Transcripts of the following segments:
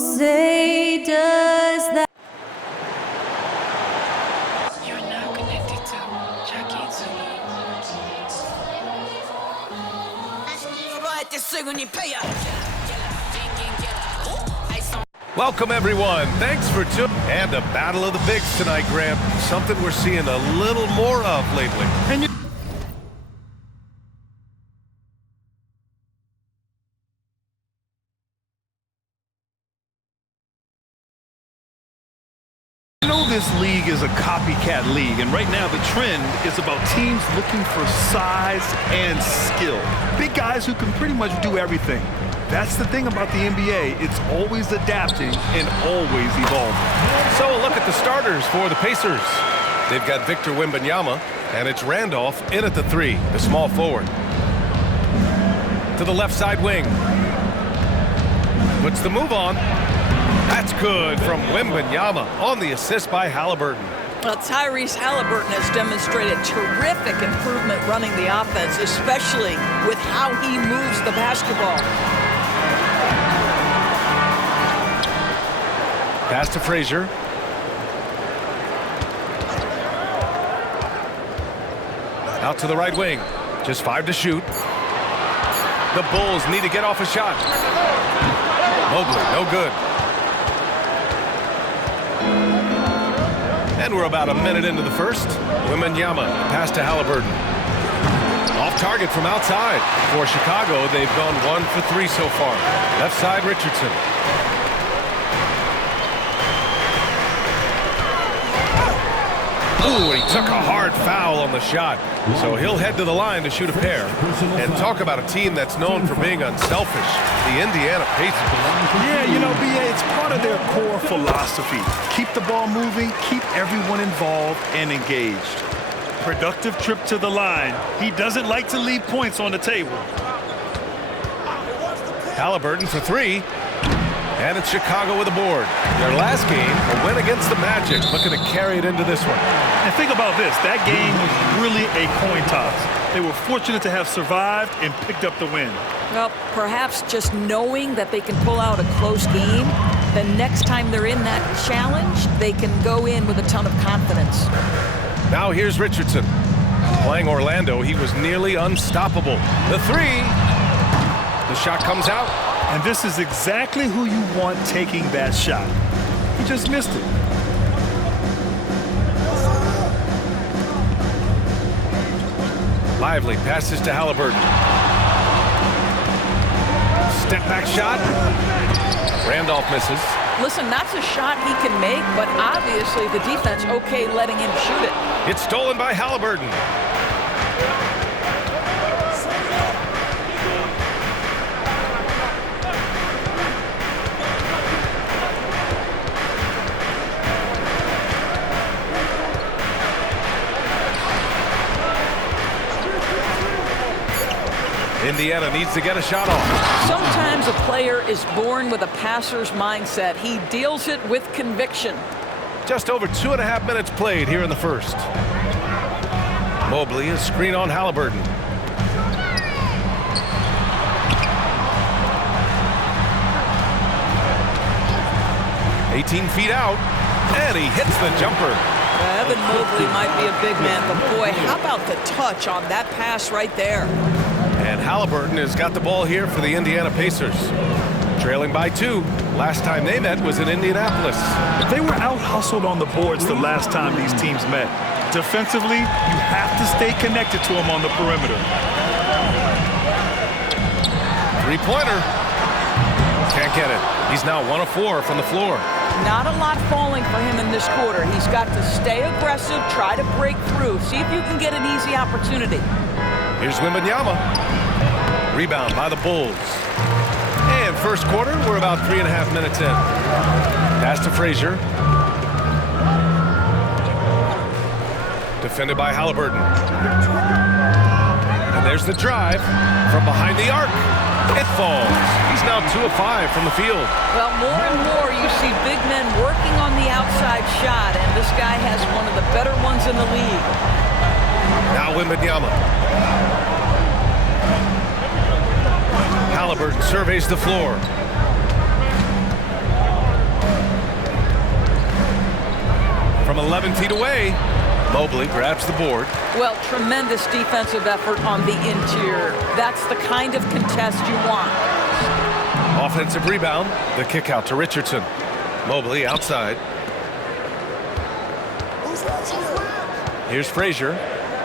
say does that. You're now connected to Jackie Welcome, everyone. Thanks for tuning. And a battle of the bigs tonight, Graham. Something we're seeing a little more of lately. And you know this league is a copycat league, and right now the trend is about teams looking for size and skill. Big guys who can pretty much do everything. That's the thing about the NBA. It's always adapting and always evolving. so a look at the starters for the Pacers. They've got Victor Wembanyama, and it's Randolph in at the 3, the small forward. To the left side wing. Puts the move on. That's good from Wembanyama on the assist by Halliburton. Well, Tyrese Halliburton has demonstrated terrific improvement running the offense, especially with how he moves the basketball. Pass to Frazier. Out to the right wing. Just 5 to shoot. The Bulls need to get off a shot. Mobley, no good. And we're about a minute into the first. Wembanyama, pass to Halliburton. Off target from outside. For Chicago, they've gone 1 for 3 so far. Left side, Richardson. Ooh, he took a hard foul on the shot. So he'll head to the line to shoot a pair. And talk about a team that's known for being unselfish. The Indiana Pacers. Yeah, you know, BA, it's part of their core philosophy. Keep the ball moving, keep everyone involved and engaged. Productive trip to the line. He doesn't like to leave points on the table. Halliburton for 3. And it's Chicago with a board. Their last game, a win against the Magic, looking to carry it into this one. And think about this. That game was really a coin toss. They were fortunate to have survived and picked up the win. Well, perhaps just knowing that they can pull out a close game, the next time they're in that challenge, they can go in with a ton of confidence. Now here's Richardson. Playing Orlando, he was nearly unstoppable. The 3. The shot comes out. And this is exactly who you want taking that shot. He just missed it. Lively passes to Halliburton. Step back shot. Randolph misses. Listen, that's a shot he can make, but obviously the defense okay letting him shoot it. It's stolen by Halliburton. Indiana needs to get a shot off. Sometimes a player is born with a passer's mindset. He deals it with conviction. Just over 2.5 minutes played here in the first. Mobley, a screen on Halliburton. "18 feet out, and he hits the jumper." Evan Mobley might be a big man, but boy, how about the touch on that pass right there? And Halliburton has got the ball here for the Indiana Pacers. Trailing by 2. Last time they met was in Indianapolis. They were out-hustled on the boards the last time these teams met. Defensively, you have to stay connected to them on the perimeter. 3-pointer. Can't get it. He's now 1 of 4 from the floor. Not a lot falling for him in this quarter. He's got to stay aggressive, try to break through, see if you can get an easy opportunity. Here's Wembanyama. Rebound by the Bulls. And first quarter, we're about 3.5 minutes in. Pass to Frazier. Defended by Halliburton. And there's the drive from behind the arc. It falls. He's now 2 of 5 from the field. Well, more and more you see big men working on the outside shot, and this guy has one of the better ones in the league. Now Wembanyama. Halliburton surveys the floor. from 11 feet away. Mobley grabs the board. Well, tremendous defensive effort on the interior. That's the kind of contest you want. Offensive rebound. The kick out to Richardson. Mobley outside. Here's Frazier.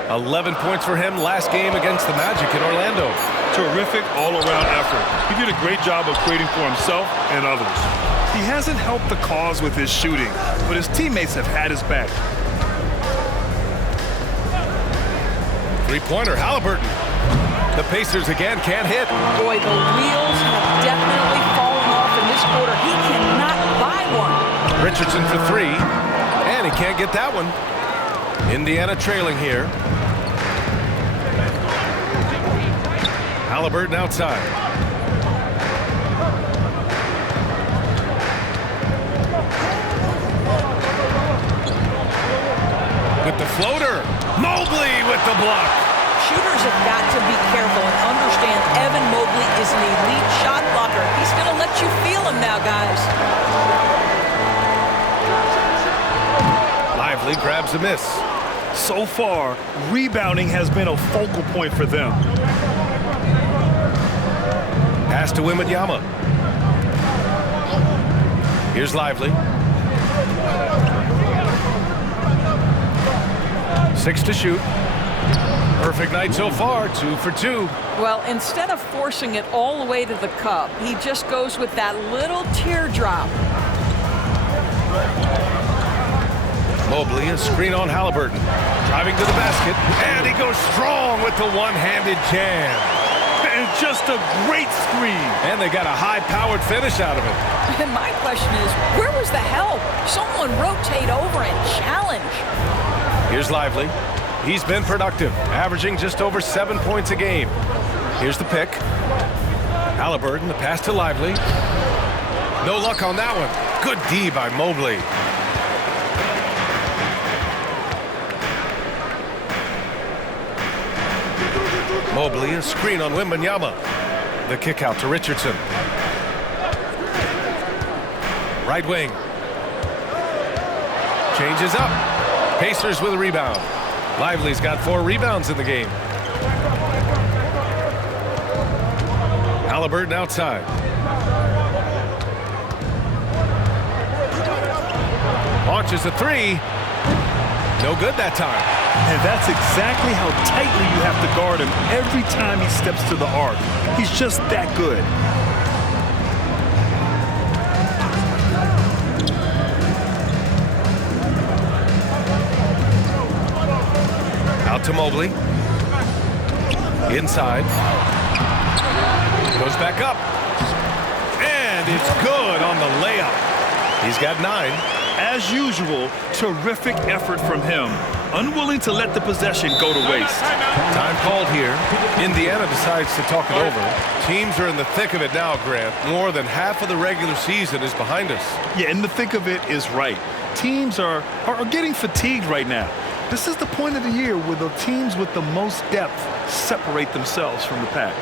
11 points for him last game against the Magic in Orlando. Terrific all-around effort. He did a great job of creating for himself and others. He hasn't helped the cause with his shooting, but his teammates have had his back. Three-pointer, Halliburton. The Pacers again can't hit. Boy, the wheels have definitely fallen off in this quarter. He cannot buy one. Richardson for three, and he can't get that one. Indiana trailing here. Halliburton outside. With the floater. Mobley with the block. Shooters have got to be careful and understand Evan Mobley is an elite shot blocker. He's going to let you feel him now, guys. Lively grabs a miss. So far, rebounding has been a focal point for them. Pass to Wembanyama. Here's Lively. 6 to shoot. Perfect night so far, 2 for 2. Well, instead of forcing it all the way to the cup, he just goes with that little teardrop. Mobley, a screen on Halliburton. Driving to the basket, and he goes strong with the one-handed jam. And just a great screen. And they got a high-powered finish out of it. And my question is, where was the help? Someone rotate over and challenge. Here's Lively. He's been productive, averaging just over 7 points a game. Here's the pick. Halliburton, the pass to Lively. No luck on that one. Good D by Mobley. Mobley, a screen on Wembanyama. The kick out to Richardson. Right wing. Changes up. Pacers with a rebound. Lively's got 4 rebounds in the game. Halliburton outside. Launches a 3. No good that time. And that's exactly how tightly you have to guard him every time he steps to the arc. He's just that good. Out to Mobley. Inside. Goes back up. And it's good on the layup. He's got 9. As usual, terrific effort from him. Unwilling to let the possession go to waste. Time called here. Indiana decides to talk it over. Teams are in the thick of it now, Grant. More than half of the regular season is behind us. Yeah, in the thick of it is right. Teams are getting fatigued right now. This is the point of the year where the teams with the most depth separate themselves from the pack.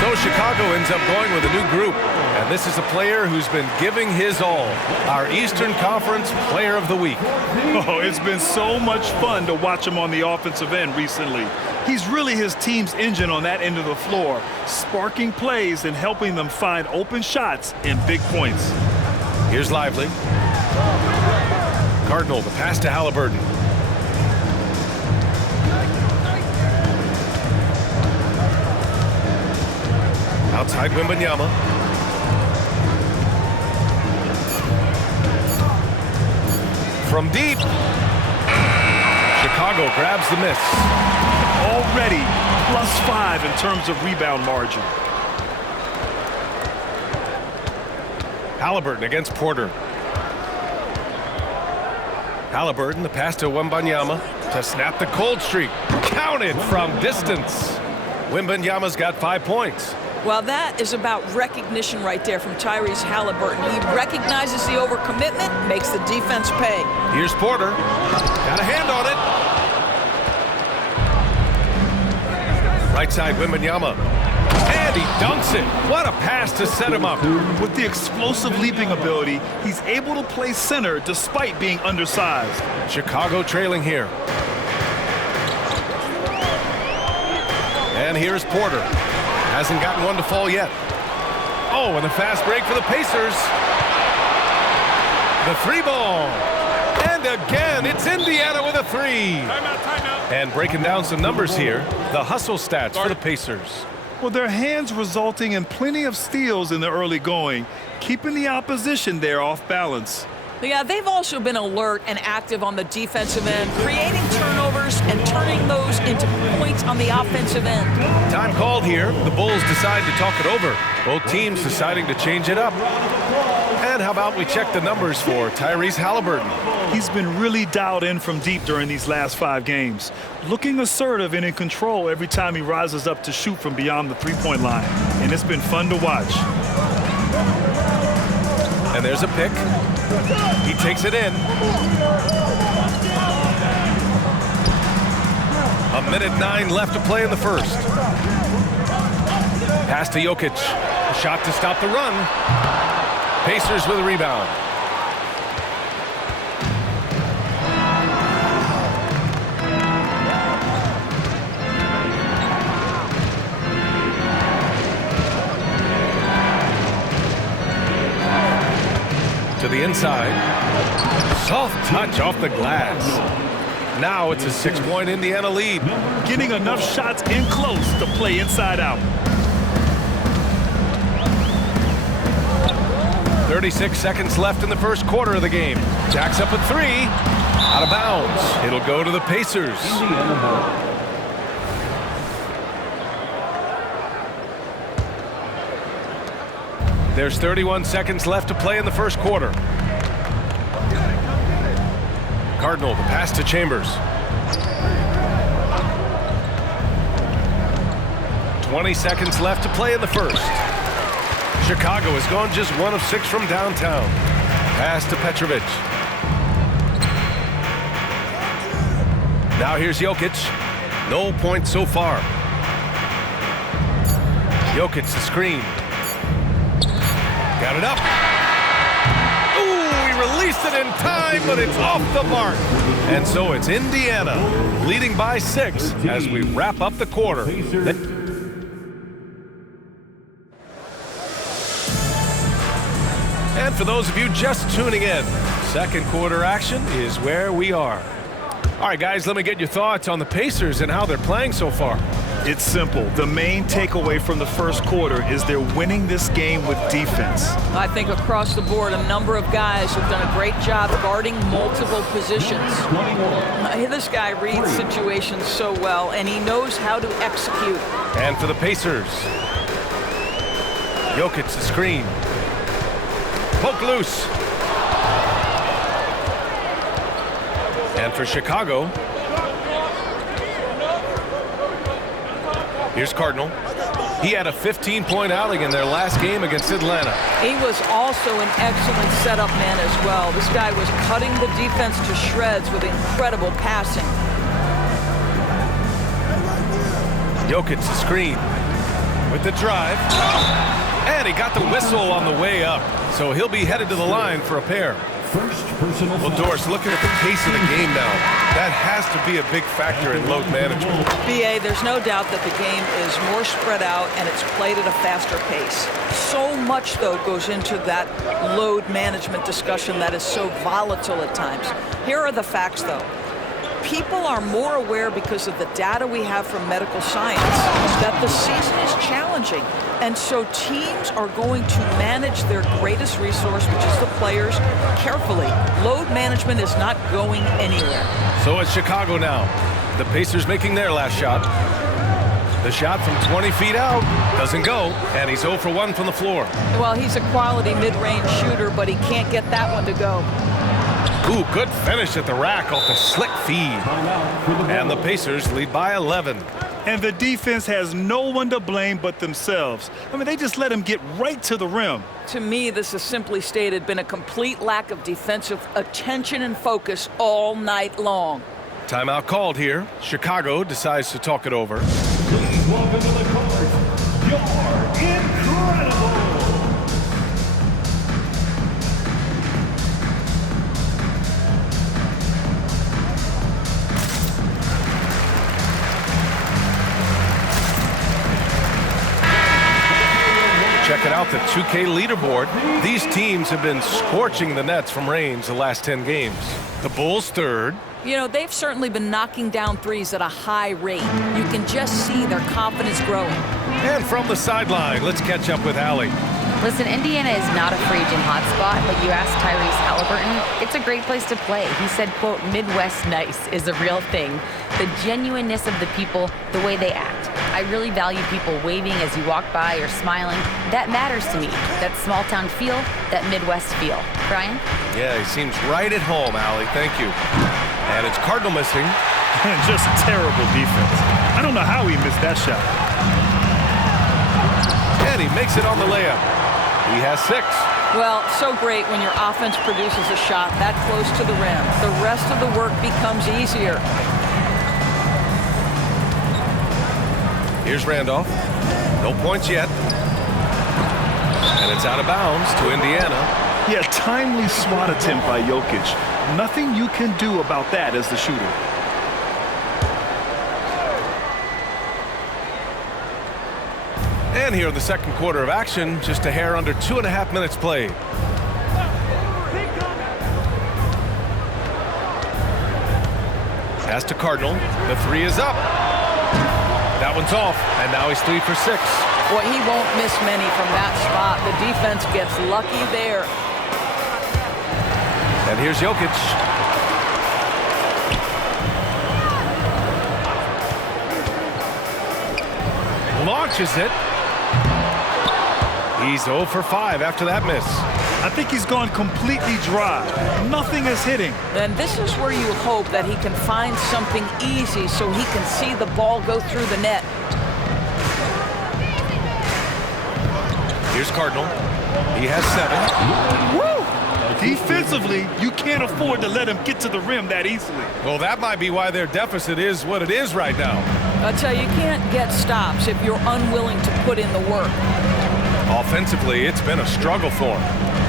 So Chicago ends up going with a new group. And this is a player who's been giving his all. Our Eastern Conference Player of the Week. Oh, it's been so much fun to watch him on the offensive end recently. He's really his team's engine on that end of the floor, sparking plays and helping them find open shots and big points. Here's Lively. Cardinal, the pass to Halliburton. Outside Wembanyama. From deep. Chicago grabs the miss. Already +5 in terms of rebound margin. Halliburton against Porter. Halliburton, the pass to Wembanyama to snap the cold streak. Counted from distance. Wembanyama's got 5 points. Well, that is about recognition right there from Tyrese Halliburton. He recognizes the overcommitment, makes the defense pay. Here's Porter. Got a hand on it. Right side, Wembanyama. And And he dunks it. What a pass to set him up. With the explosive leaping ability, he's able to play center despite being undersized. Chicago trailing here. And here's Porter. Hasn't gotten one to fall yet. Oh, and a fast break for the Pacers. The three ball. And again, it's Indiana with a three. Timeout. And breaking down some numbers here, the hustle stats for the Pacers. Well, their hands resulting in plenty of steals in the early going, keeping the opposition there off balance. Yeah, they've also been alert and active on the defensive end, creating turnovers and turning those into points on the offensive end. Time called here. The Bulls decide to talk it over. Both teams deciding to change it up. And how about we check the numbers for Tyrese Halliburton? He's been really dialed in from deep during these last 5 games, looking assertive and in control every time he rises up to shoot from beyond the three-point line. And it's been fun to watch. And there's a pick. He takes it in. 1:09 left to play in the first. Pass to Jokic. A shot to stop the run. Pacers with a rebound. To the inside. Soft touch off the glass. Now it's a 6-point Indiana lead. Getting enough shots in close to play inside out. 36 seconds left in the first quarter of the game. Jacks up a three. Out of bounds. It'll go to the Pacers. There's 31 seconds left to play in the first quarter. Cardinal, the pass to Chambers. 20 seconds left to play in the first. Chicago has gone just 1 of 6 from downtown. Pass to Petrovic. Now here's Jokic. No points so far. Jokic the screen. Got it up. Ooh, he released it in time, but it's off the mark. And so it's Indiana leading by 6 as we wrap up the quarter. And for those of you just tuning in, second quarter action is where we are. All right, guys, let me get your thoughts on the Pacers and how they're playing so far. It's simple. The main takeaway from the first quarter is they're winning this game with defense. I think across the board, a number of guys have done a great job guarding multiple positions. This guy reads situations so well, and he knows how to execute. And for the Pacers, Jokic the screen. Poke loose. And for Chicago, here's Cardinal. He had a 15-point outing in their last game against Atlanta. He was also an excellent setup man as well. This guy was cutting the defense to shreds with incredible passing. Jokic the screen with the drive. And he got the whistle on the way up. So he'll be headed to the line for a pair. Well, Doris, looking at the pace of the game now, that has to be a big factor in load management. B.A., there's no doubt that the game is more spread out and it's played at a faster pace. So much, though, goes into that load management discussion that is so volatile at times. Here are the facts, though. People are more aware because of the data we have from medical science that the season is challenging. And so teams are going to manage their greatest resource, which is the players, carefully. Load management is not going anywhere. So it's Chicago now. The Pacers making their last shot. The shot from 20 feet out doesn't go, and he's 0 for 1 from the floor. Well, he's a quality mid-range shooter, but he can't get that one to go. Ooh, good finish at the rack off the slick feed. And the Pacers lead by 11. And the defense has no one to blame but themselves. I mean, they just let him get right to the rim. To me, this has simply stated been a complete lack of defensive attention and focus all night long. Timeout called here. Chicago decides to talk it over. You're incredible! Checking out the 2K leaderboard. These teams have been scorching the Nets from range the last 10 games. The Bulls third. You know, they've certainly been knocking down threes at a high rate. You can just see their confidence growing. And from the sideline, let's catch up with Allie. Listen, Indiana is not a raging hotspot, but you ask Tyrese Halliburton, it's a great place to play. He said, quote, Midwest nice is a real thing. The genuineness of the people, the way they act. I really value people waving as you walk by or smiling. That matters to me. That small town feel, that Midwest feel. Brian? Yeah, he seems right at home, Allie. Thank you. And it's Cardinal missing. Just terrible defense. I don't know how he missed that shot. And he makes it on the layup. He has 6. Well, so great when your offense produces a shot that close to the rim. The rest of the work becomes easier. Here's Randolph. No points yet. And it's out of bounds to Indiana. Yeah, timely swat attempt by Jokic. Nothing you can do about that as the shooter. And here in the second quarter of action, just a hair under 2.5 minutes played. Pass to Cardinal. The 3 is up. That one's off, and now he's 3 for 6. Boy, he won't miss many from that spot. The defense gets lucky there. And here's Jokic. Launches it. He's 0 for 5 after that miss. I think he's gone completely dry. Nothing is hitting. Then this is where you hope that he can find something easy so he can see the ball go through the net. Here's Cardinal. He has 7. Woo! Defensively, you can't afford to let him get to the rim that easily. Well, that might be why their deficit is what it is right now. I tell you, you can't get stops if you're unwilling to put in the work. Offensively, it's been a struggle for him.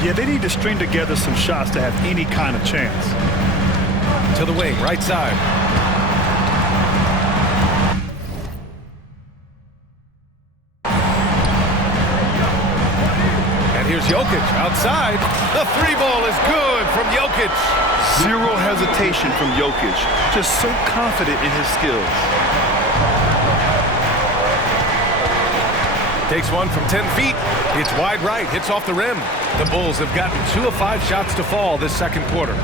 Yeah, they need to string together some shots to have any kind of chance. To the wing, right side. And here's Jokic outside. The 3 ball is good from Jokic. Zero hesitation from Jokic. Just so confident in his skills. Takes one from 10 feet. It's wide right, hits off the rim. The Bulls have gotten 2 of 5 shots to fall this second quarter.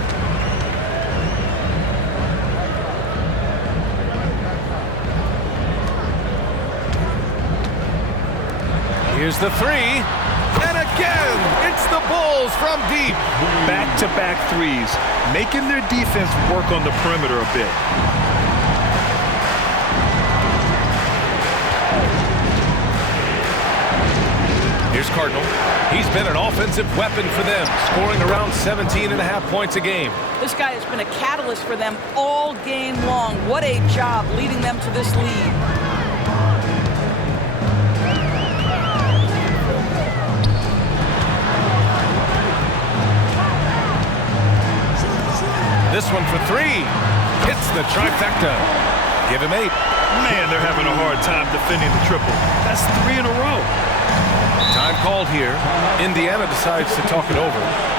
Here's the 3. And again, it's the Bulls from deep. Back-to-back threes, making their defense work on the perimeter a bit. Here's Cardinal. He's been an offensive weapon for them, scoring around 17.5 points a game. This guy has been a catalyst for them all game long. What a job leading them to this lead. This one for 3. Hits the trifecta. Give him 8. Man, they're having a hard time defending the triple. That's 3 in a row. Time called here. Indiana decides to talk it over.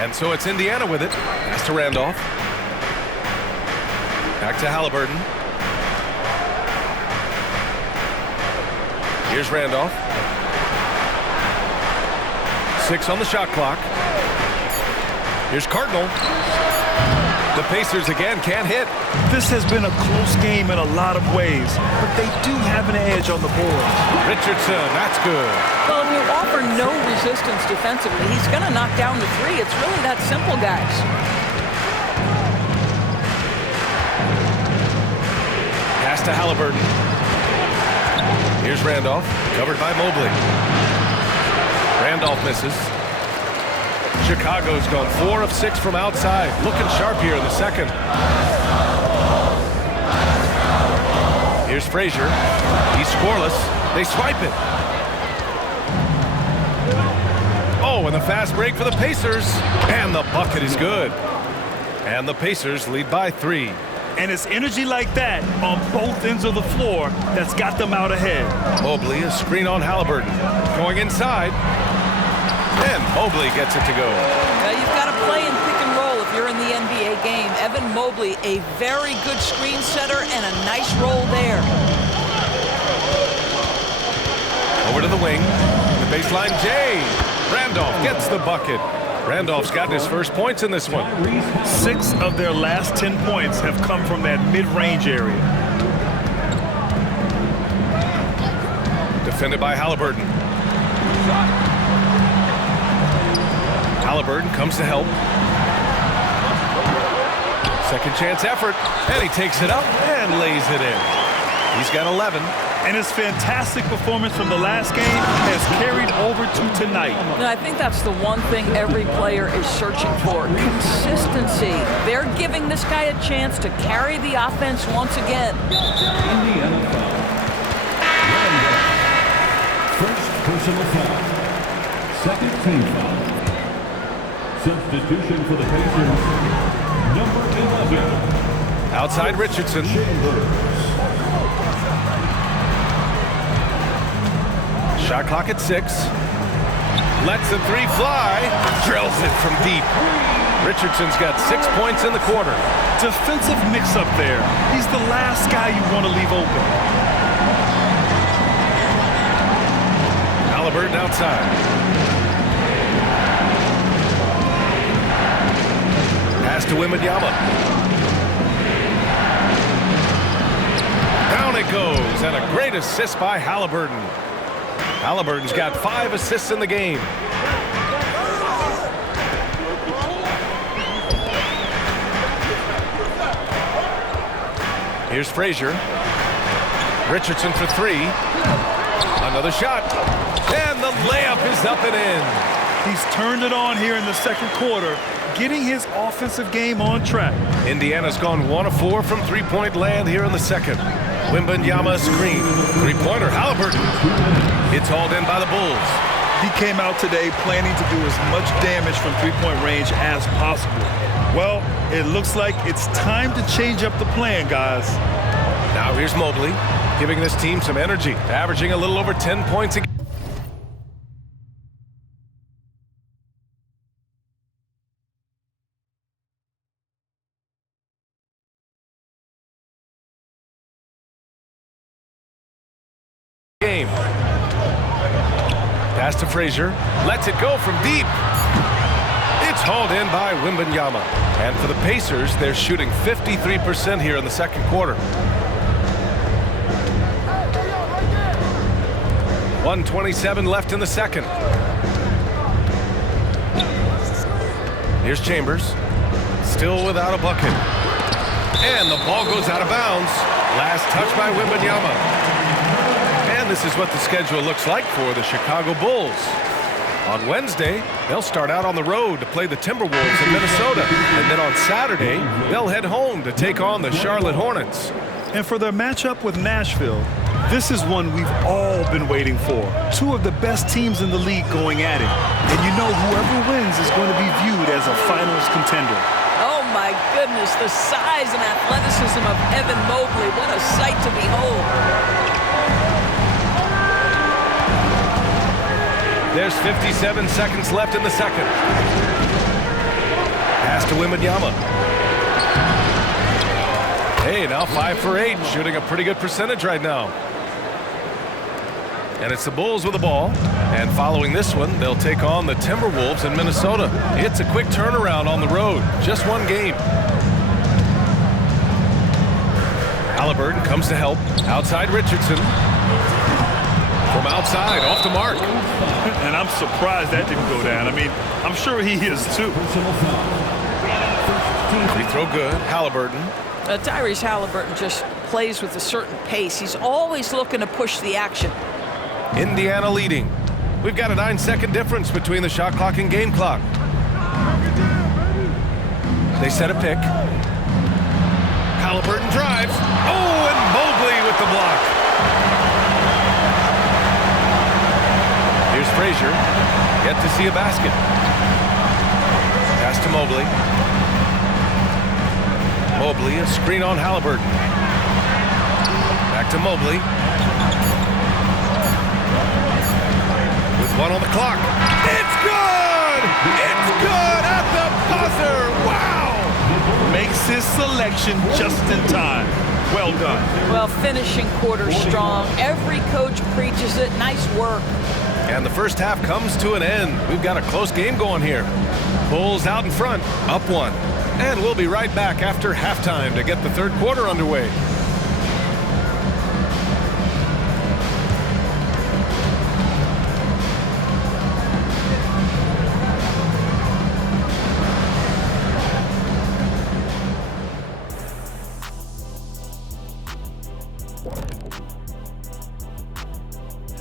And so it's Indiana with it. Pass to Randolph. Back to Halliburton. Here's Randolph. 6 on the shot clock. Here's Cardinal. The Pacers again can't hit. This has been a close game in a lot of ways, but they do have an edge on the board. Richardson, that's good. Well, if you offer no resistance defensively, he's going to knock down the three. It's really that simple, guys. Pass to Haliburton. Here's Randolph, covered by Mobley. Randolph misses. Chicago's gone 4 of 6 from outside. Looking sharp here in the second. Here's Frazier. He's scoreless. They swipe it. Oh, and the fast break for the Pacers. And the bucket is good. And the Pacers lead by 3. And it's energy like that on both ends of the floor that's got them out ahead. Mobley, a screen on Haliburton. Going inside. And Mobley gets it to go. Well, you've got to play in pick and roll if you're in the NBA game. Evan Mobley, a very good screen setter and a nice roll there. Over to the wing. The baseline, Jay. Randolph gets the bucket. Randolph's gotten his first points in this one. 6 of their last 10 points have come from that mid-range area. Defended by Haliburton. Haliburton comes to help. Second chance effort, and he takes it up and lays it in. He's got 11. And his fantastic performance from the last game has carried over to tonight. No, I think that's the one thing every player is searching for, consistency. They're giving this guy a chance to carry the offense once again. Indiana foul. First personal foul. Second team foul. Substitution for the Pacers. Number 11. Outside Richardson. Shot clock at 6. Lets the 3 fly. Drills it from deep. Richardson's got 6 points in the quarter. Defensive mix-up there. He's the last guy you want to leave open. Haliburton outside. Pass to Wembanyama. Down it goes, and a great assist by Haliburton. Haliburton's got 5 assists in the game. Here's Frazier. Richardson for 3. Another shot. And the layup is up and in. He's turned it on here in the second quarter, getting his offensive game on track. Indiana's gone 1 of 4 from three-point land here in the second. Wembanyama screen. Three-pointer, Haliburton. It's hauled in by the Bulls. He came out today planning to do as much damage from three-point range as possible. Well, it looks like it's time to change up the plan, guys. Now here's Mobley, giving this team some energy, averaging a little over 10 points a game. Pass to Frazier, lets it go from deep. It's hauled in by Wembanyama. And for the Pacers, they're shooting 53% here in the second quarter. 1:27 left in the second. Here's Chambers, still without a bucket. And the ball goes out of bounds. Last touch by Wembanyama. And this is what the schedule looks like for the Chicago Bulls. On Wednesday, they'll start out on the road to play the Timberwolves in Minnesota. And then on Saturday, they'll head home to take on the Charlotte Hornets. And for their matchup with Nashville, this is one we've all been waiting for. 2 of the best teams in the league going at it. And you know whoever wins is going to be viewed as a finals contender. Oh, my goodness, the size and athleticism of Evan Mobley. What a sight to behold. There's 57 seconds left in the second. Pass to Wembanyama. Hey, now 5 for 8, shooting a pretty good percentage right now. And it's the Bulls with the ball. And following this one, they'll take on the Timberwolves in Minnesota. It's a quick turnaround on the road. Just one game. Halliburton comes to help. Outside Richardson. From outside, off the mark. And I'm surprised that didn't go down. I mean, I'm sure he is too. Free throw good. Halliburton. Tyrese Halliburton just plays with a certain pace. He's always looking to push the action. Indiana leading. We've got a 9-second difference between the shot clock and game clock. They set a pick. Halliburton drives. Oh, and Mobley with the block. Here's Frazier. Yet to see a basket. Pass to Mobley. Mobley, a screen on Halliburton. Back to Mobley. With 1 on the clock. It's good! It's good at the buzzer! Wow! Makes his selection just in time. Well done. Well, finishing quarter strong. Every coach preaches it. Nice work. And the first half comes to an end. We've got a close game going here. Bulls out in front, up 1. And we'll be right back after halftime to get the third quarter underway.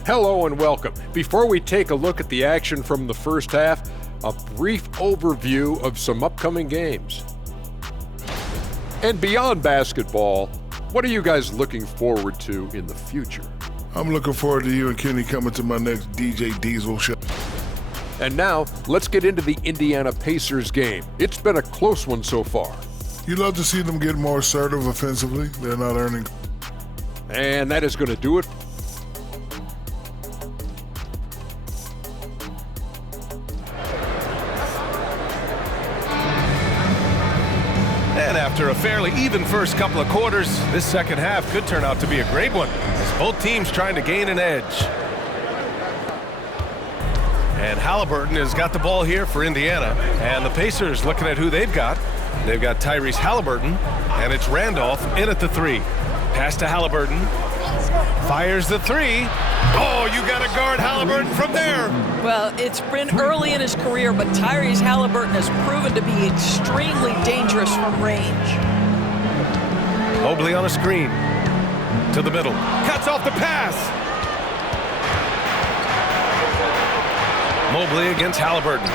Hello and welcome. Before we take a look at the action from the first half, a brief overview of some upcoming games. And beyond basketball, what are you guys looking forward to in the future? I'm looking forward to you and Kenny coming to my next DJ Diesel show. And now, let's get into the Indiana Pacers game. It's been a close one so far. You love to see them get more assertive offensively. They're not earning. And that is going to do it. And after a fairly even first couple of quarters, this second half could turn out to be a great one, as both teams trying to gain an edge. And Halliburton has got the ball here for Indiana, and the Pacers looking at who they've got. They've got Tyrese Halliburton, and it's Randolph in at the 3. Pass to Halliburton. Fires the 3. Oh, you got to guard Halliburton from there. Well, it's been early in his career, but Tyrese Halliburton has proven to be extremely dangerous from range. Mobley on a screen. To the middle. Cuts off the pass. Mobley against Halliburton.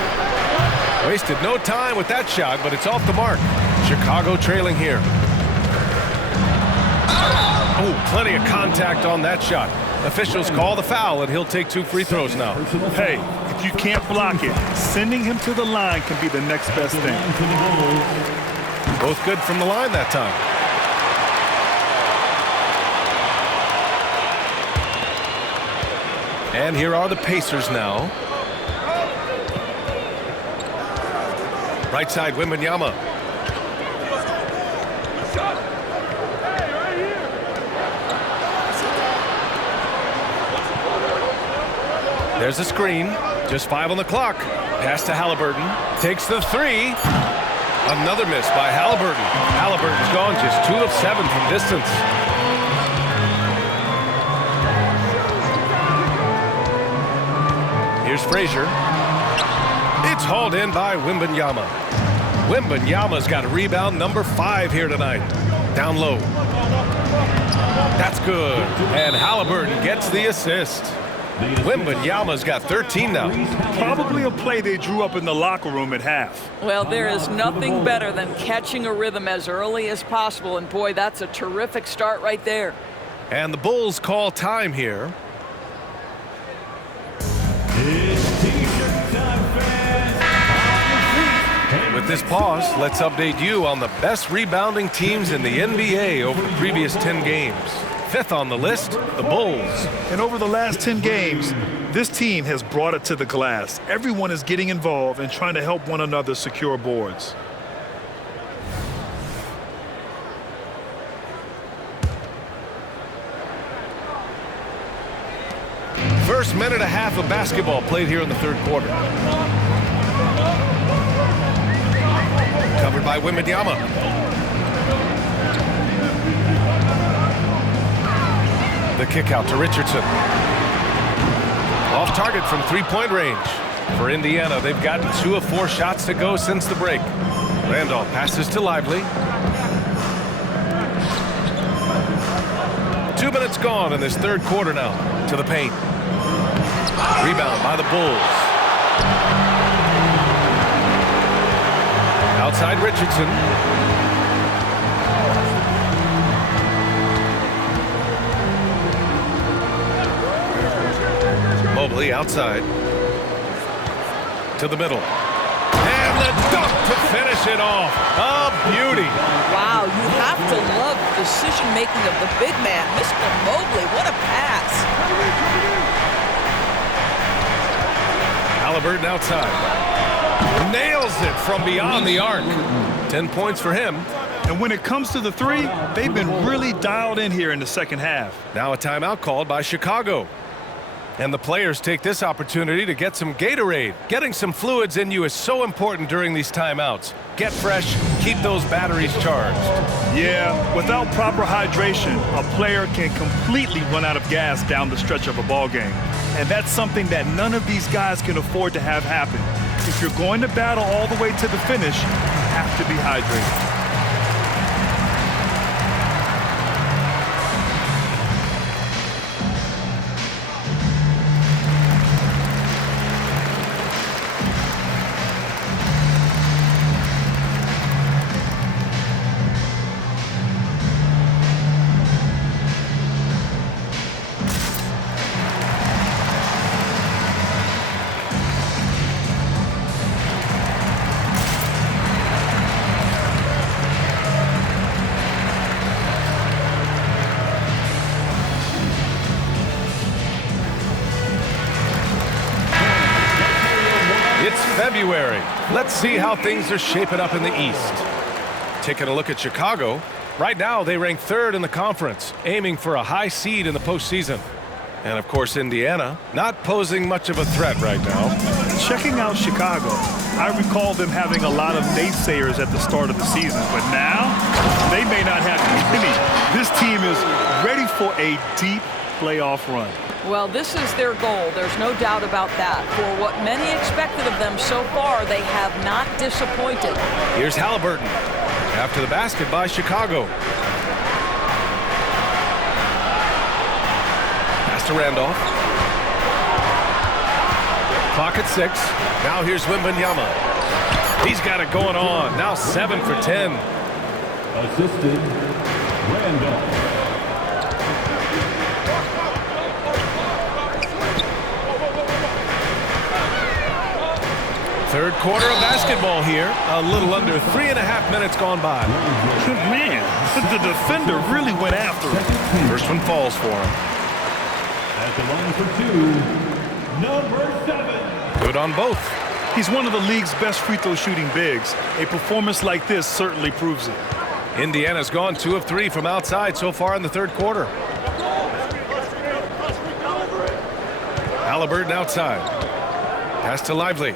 Wasted no time with that shot, but it's off the mark. Chicago trailing here. Oh, plenty of contact on that shot. Officials call the foul, and he'll take 2 free throws now. Hey, if you can't block it, sending him to the line can be the next best thing. Both good from the line that time. And here are the Pacers now. Right side, Wembanyama. There's a screen. Just 5 on the clock. Pass to Halliburton. Takes the 3. Another miss by Halliburton. Halliburton's gone just 2 of 7 from distance. Here's Frazier. It's hauled in by Wembanyama. Wembanyama's got a rebound number 5 here tonight. Down low. That's good. And Halliburton gets the assist. Wembanyama's got 13 now. Probably a play they drew up in the locker room at half. Well, there is nothing better than catching a rhythm as early as possible, and boy, that's a terrific start right there. And the Bulls call time here. With this pause, let's update you on the best rebounding teams in the NBA over the previous 10 games. 5th on the list, the Bulls. And over the last 10 games, this team has brought it to the glass. Everyone is getting involved and trying to help one another secure boards. First minute and a half of basketball played here in the third quarter. Covered by Wembanyama. The kick out to Richardson. Off target from three-point range. For Indiana, they've gotten 2 of 4 shots to go since the break. Randolph passes to Lively. 2 minutes gone in this third quarter now. To the paint. Rebound by the Bulls. Outside Richardson. Mobley outside. To the middle. And the dunk to finish it off. A beauty. Wow, you have to love the decision-making of the big man, Mr. Mobley. What a pass. Haliburton outside. Nails it from beyond the arc. 10 points for him. And when it comes to the three, they've been really dialed in here in the second half. Now a timeout called by Chicago. And the players take this opportunity to get some Gatorade. Getting some fluids in you is so important during these timeouts. Get fresh, keep those batteries charged. Yeah, without proper hydration, a player can completely run out of gas down the stretch of a ball game. And that's something that none of these guys can afford to have happen. If you're going to battle all the way to the finish, you have to be hydrated. February. Let's see how things are shaping up in the East. Taking a look at Chicago. Right now, they rank 3rd in the conference, aiming for a high seed in the postseason. And of course, Indiana, not posing much of a threat right now. Checking out Chicago, I recall them having a lot of naysayers at the start of the season, but now they may not have any. This team is ready for a deep playoff run. Well, this is their goal. There's no doubt about that. For what many expected of them so far, they have not disappointed. Here's Haliburton after the basket by Chicago. Pass to Randolph. Clock at 6. Now here's Wembanyama. He's got it going on. Now 7 for 10. Assisted Randolph. Third quarter of basketball here. A little under 3.5 minutes gone by. Man, the defender really went after him. First one falls for him. At the line for 2, number 7. Good on both. He's one of the league's best free throw shooting bigs. A performance like this certainly proves it. Indiana's gone 2 of 3 from outside so far in the third quarter. Haliburton outside. Pass to Lively.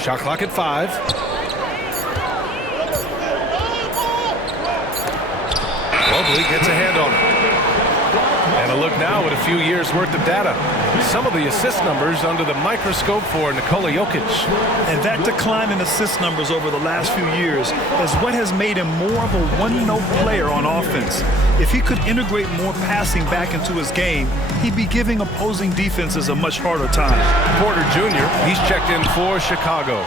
Shot clock at 5. Mobley gets a hand on it. And a look now at a few years worth of data. Some of the assist numbers under the microscope for Nikola Jokic. And that decline in assist numbers over the last few years is what has made him more of a one-note player on offense. If he could integrate more passing back into his game, he'd be giving opposing defenses a much harder time. Porter Jr., he's checked in for Chicago.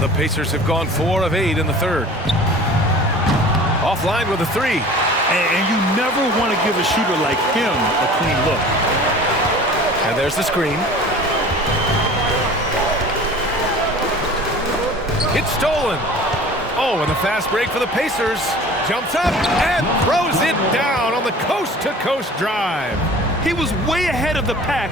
The Pacers have gone 4 of 8 in the third. Offline with a 3. And you never want to give a shooter like him a clean look. And there's the screen. It's stolen. Oh, and the fast break for the Pacers. Jumps up and throws it down on the coast-to-coast drive. He was way ahead of the pack.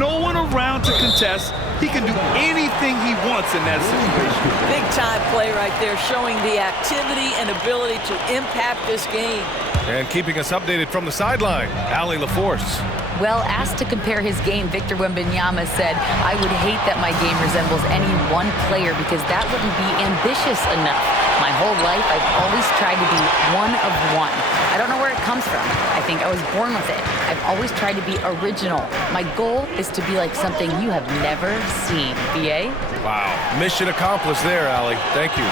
No one around to contest. He can do anything he wants in that situation. Big time play right there, showing the activity and ability to impact this game. And keeping us updated from the sideline, Allie LaForce. Well, asked to compare his game, Victor Wembanyama said, "I would hate that my game resembles any one player because that wouldn't be ambitious enough. My whole life, I've always tried to be one of one. I don't know where it comes from. I think I was born with it. I've always tried to be original. My goal is to be like something you have never seen. BA? Wow. Mission accomplished there, Allie. Thank you.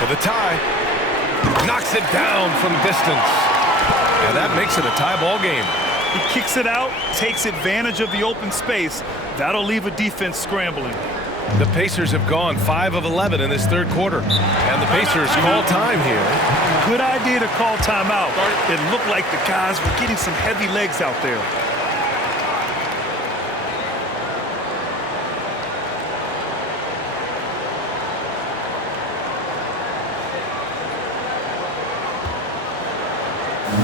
For the tie. Knocks it down from distance. And that makes it a tie ball game. He kicks it out, takes advantage of the open space. That'll leave a defense scrambling. The Pacers have gone 5 of 11 in this third quarter. And the Pacers call time here. Good idea to call timeout. It looked like the guys were getting some heavy legs out there.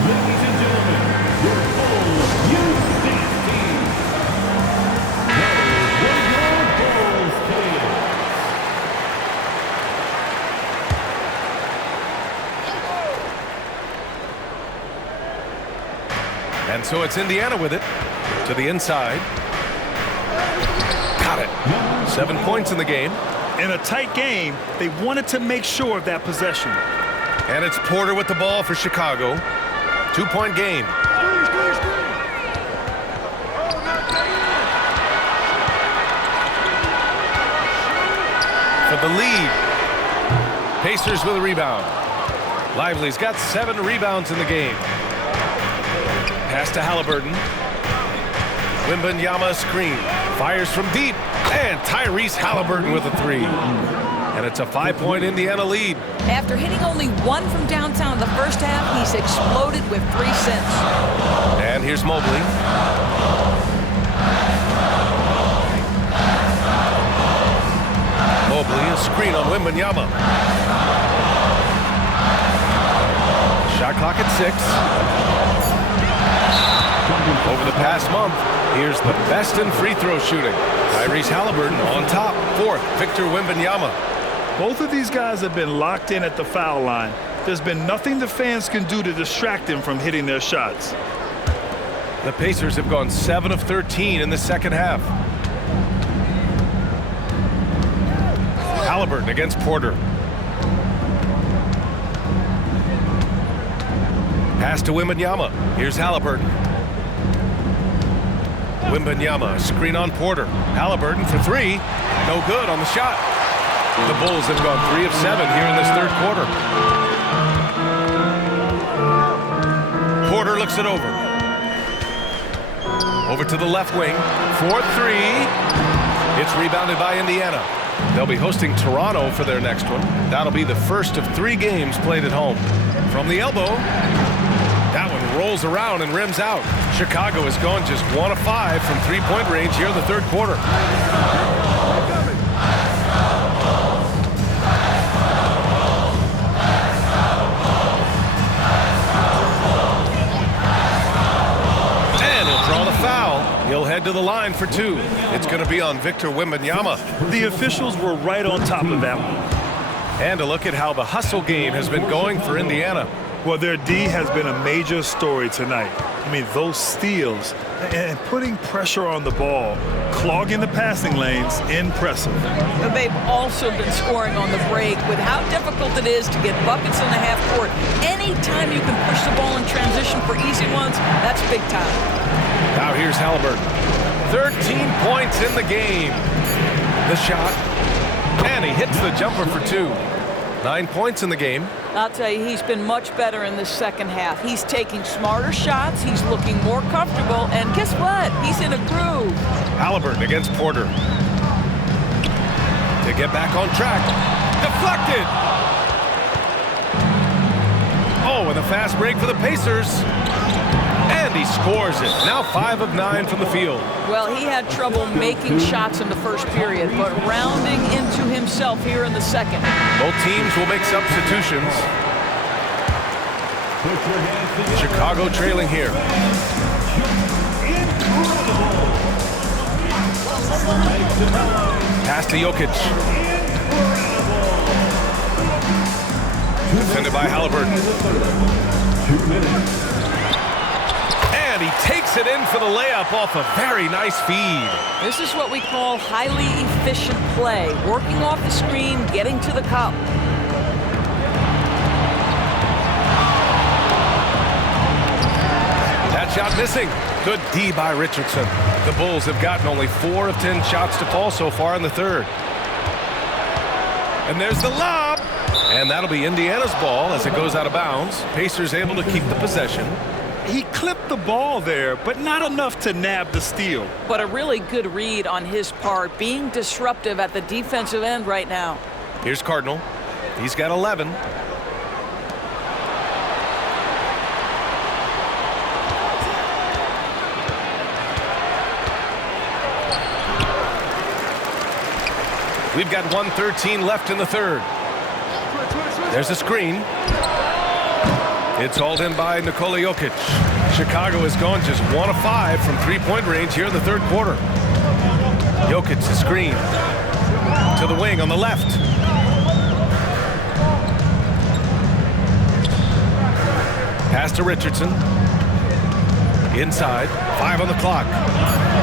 Ladies and gentlemen, your Bulls Dance Team. Go Bulls Dance. And so it's Indiana with it. To the inside. Got it. 7 points in the game. In a tight game, they wanted to make sure of that possession. And it's Porter with the ball for Chicago. 2-point game. For the lead. Pacers with a rebound. Lively's got 7 rebounds in the game. Pass to Halliburton. Wembanyama screen. Fires from deep. And Tyrese Halliburton with a 3. And it's a 5-point Indiana lead. After hitting only 1 from downtown in the first half, he's exploded with 3 since. And here's Mobley. Mobley, a screen on Wembanyama. Shot clock at 6. Over the past month, here's the best in free throw shooting. Tyrese Halliburton on top. 4th, Victor Wembanyama. Both of these guys have been locked in at the foul line. There's been nothing the fans can do to distract them from hitting their shots. The Pacers have gone 7 of 13 in the second half. Halliburton against Porter. Pass to Wembanyama. Here's Halliburton. Wembanyama, screen on Porter. Halliburton for 3. No good on the shot. The Bulls have gone 3 of 7 here in this third quarter. Porter looks it over. Over to the left wing. 4-3. It's rebounded by Indiana. They'll be hosting Toronto for their next one. That'll be the first of 3 games played at home. From the elbow. That one rolls around and rims out. Chicago has gone just 1 of 5 from 3-point range here in the third quarter. And he'll draw the foul. He'll head to the line for 2. It's going to be on Victor Wembanyama. The officials were right on top of that one. And a look at how the hustle game has been going for Indiana. Well, their D has been a major story tonight. I mean, those steals and putting pressure on the ball, clogging the passing lanes, impressive. They've also been scoring on the break with how difficult it is to get buckets in the half court. Anytime you can push the ball in transition for easy ones, that's big time. Now here's Halliburton. 13 points in the game. The shot. And he hits the jumper for 2. 9 points in the game. I'll tell you, he's been much better in the second half. He's taking smarter shots. He's looking more comfortable. And guess what? He's in a groove. Halliburton against Porter. To get back on track. Deflected. Oh, and a fast break for the Pacers. And he scores it. Now 5 of 9 from the field. Well, he had trouble making shots in the first period, but rounding into himself here in the second. Both teams will make substitutions. Chicago trailing here. Pass to Jokic. Defended by Halliburton. And And he takes it in for the layup off a very nice feed. This is what we call highly efficient play. Working off the screen, getting to the cup. That shot missing. Good D by Richardson. The Bulls have gotten only 4 of 10 shots to fall so far in the third. And there's the lob. And that'll be Indiana's ball as it goes out of bounds. Pacers able to keep the possession. He clipped the ball there, but not enough to nab the steal. But a really good read on his part, being disruptive at the defensive end right now. Here's Cardinal. He's got 11. We've got 1:13 left in the third. There's a screen. It's hauled in by Nikola Jokic. Chicago has gone just 1 of 5 from three-point range here in the third quarter. Jokic, the screen. To the wing on the left. Pass to Richardson. Inside. 5 on the clock.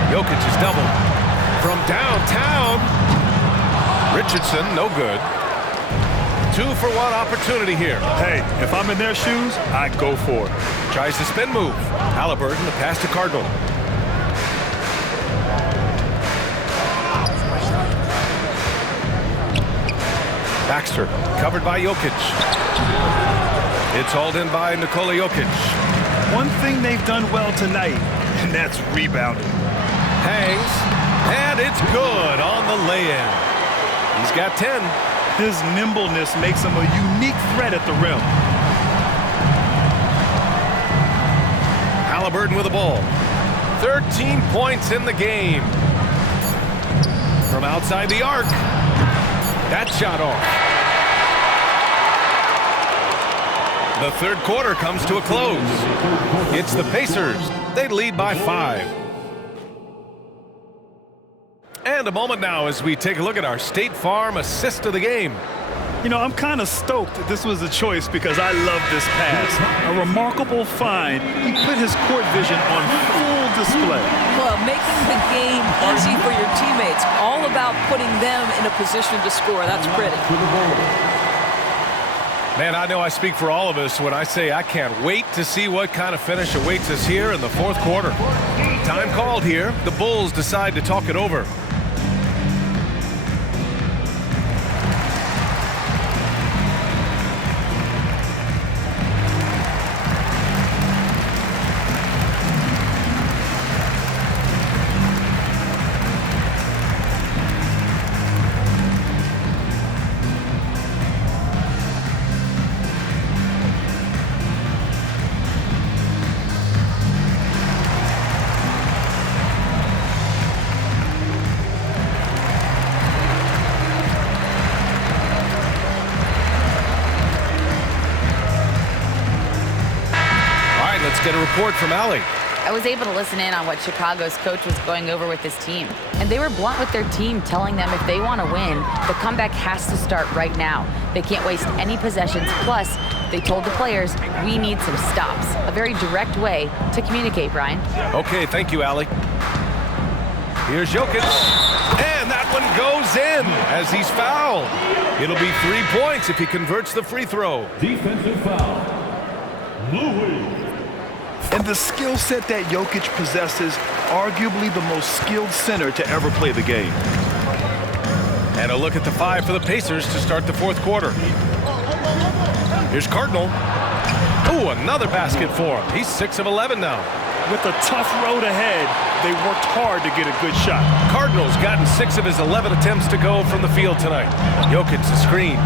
Jokic is doubled. From downtown. Richardson, no good. 2-for-1 opportunity here. Hey, if I'm in their shoes, I go for it. Tries the spin move. Haliburton, the pass to Cardinal. Baxter, covered by Jokic. It's hauled in by Nikola Jokic. One thing they've done well tonight, and that's rebounding. Hangs, and it's good on the lay-in. He's got 10. His nimbleness makes him a unique threat at the rim. Haliburton with the ball. 13 points in the game. From outside the arc. That shot off. The third quarter comes to a close. It's the Pacers. They lead by 5. And a moment now as we take a look at our State Farm assist of the game. You know, I'm kind of stoked that this was a choice because I love this pass. A remarkable find. He put his court vision on full display. Well, making the game easy for your teammates. All about putting them in a position to score. That's pretty. Man, I know I speak for all of us when I say I can't wait to see what kind of finish awaits us here in the fourth quarter. Time called here. The Bulls decide to talk it over. Get a report from Allie. I was able to listen in on what Chicago's coach was going over with his team. And they were blunt with their team, telling them if they want to win, the comeback has to start right now. They can't waste any possessions. Plus, they told the players, we need some stops. A very direct way to communicate, Brian. Okay, thank you, Allie. Here's Jokic. And that one goes in as he's fouled. It'll be 3 points if he converts the free throw. Defensive foul. Louis. And the skill set that Jokic possesses, arguably the most skilled center to ever play the game. And a look at the 5 for the Pacers to start the fourth quarter. Here's Cardinal. Oh, another basket for him. He's 6 of 11 now. With a tough road ahead, they worked hard to get a good shot. Cardinal's gotten 6 of his 11 attempts to go from the field tonight. Jokic, the screen.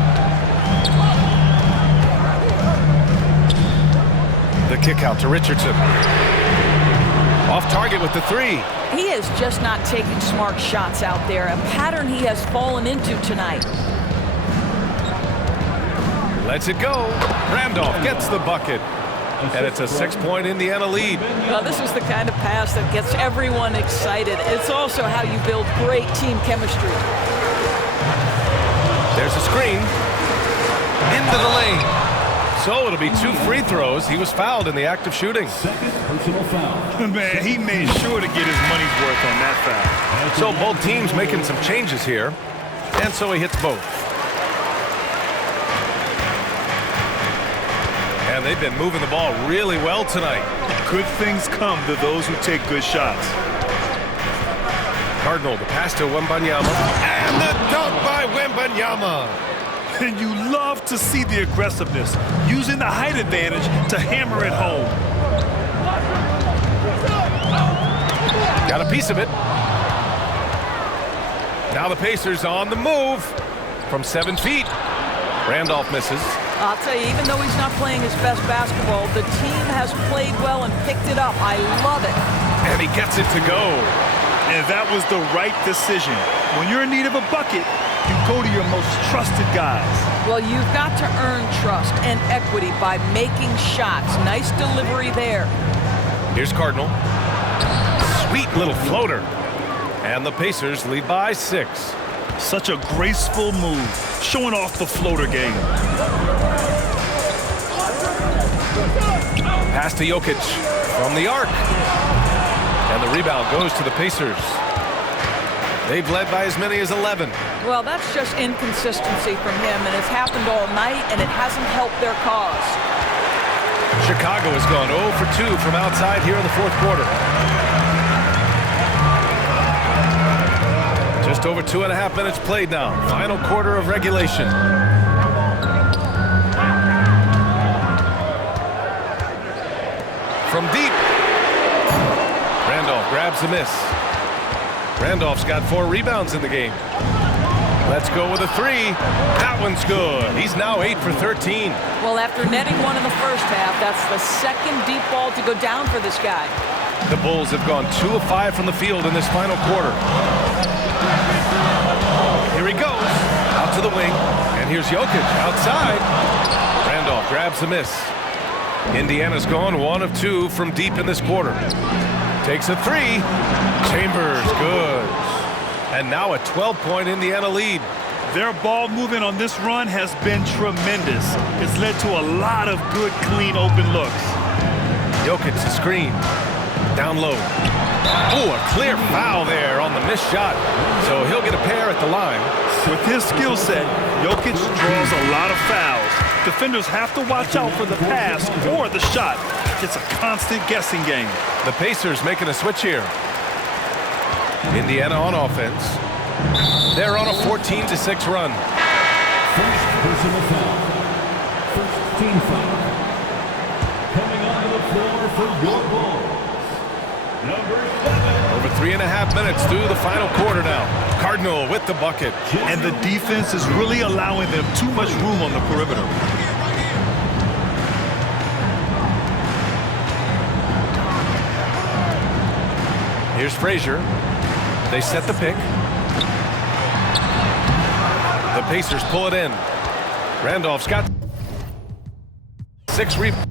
The kick out to Richardson. Off target with the 3. He is just not taking smart shots out there, a pattern he has fallen into tonight. Lets it go. Randolph gets the bucket. And it's a 6-point Indiana lead. Well, this is the kind of pass that gets everyone excited. It's also how you build great team chemistry. There's a screen. Into the lane. So it'll be 2 free throws. He was fouled in the act of shooting. Second personal foul. Man, he made sure to get his money's worth on that foul. So both teams making some changes here. And so he hits both. And they've been moving the ball really well tonight. Good things come to those who take good shots. Cardinal, the pass to Wembanyama. And the dunk by Wembanyama. And you love to see the aggressiveness, using the height advantage to hammer it home. Got a piece of it. Now the Pacers on the move from 7 feet. Randolph misses. I'll tell you, even though he's not playing his best basketball, the team has played well and picked it up. I love it. And he gets it to go. And that was the right decision. When you're in need of a bucket, you go to your most trusted guys. Well, you've got to earn trust and equity by making shots. Nice delivery there. Here's Cardinal. Sweet little floater. And the Pacers lead by 6. Such a graceful move, showing off the floater game. Pass to Jokic from the arc. And the rebound goes to the Pacers. They've led by as many as 11. Well, that's just inconsistency from him, and it's happened all night, and it hasn't helped their cause. Chicago has gone 0 for 2 from outside here in the fourth quarter. Just over 2.5 minutes played now. Final quarter of regulation. From deep. Randolph grabs the miss. Randolph's got 4 rebounds in the game. Let's go with a 3. That one's good. He's now 8 for 13. Well, after netting one in the first half, that's the second deep ball to go down for this guy. The Bulls have gone 2 of 5 from the field in this final quarter. Here he goes. Out to the wing. And here's Jokic outside. Randolph grabs the miss. Indiana's gone 1 of 2 from deep in this quarter. Takes a 3. Chambers, good. And now a 12-point Indiana lead. Their ball movement on this run has been tremendous. It's led to a lot of good, clean, open looks. Jokic the screen. Down low. Oh, a clear foul there on the missed shot. So he'll get a pair at the line. With his skill set, Jokic draws a lot of fouls. Defenders have to watch out for the pass or the shot. It's a constant guessing game. The Pacers making a switch here. Indiana on offense. They're on a 14-6 run. First personal foul. First team foul. Coming onto the floor for your Bulls. Number 7. Over 3.5 minutes through the final quarter now. Cardinal with the bucket. And the defense is really allowing them too much room on the perimeter. Here's Frazier. They set the pick. The Pacers pull it in. Randolph's got 6 rebounds.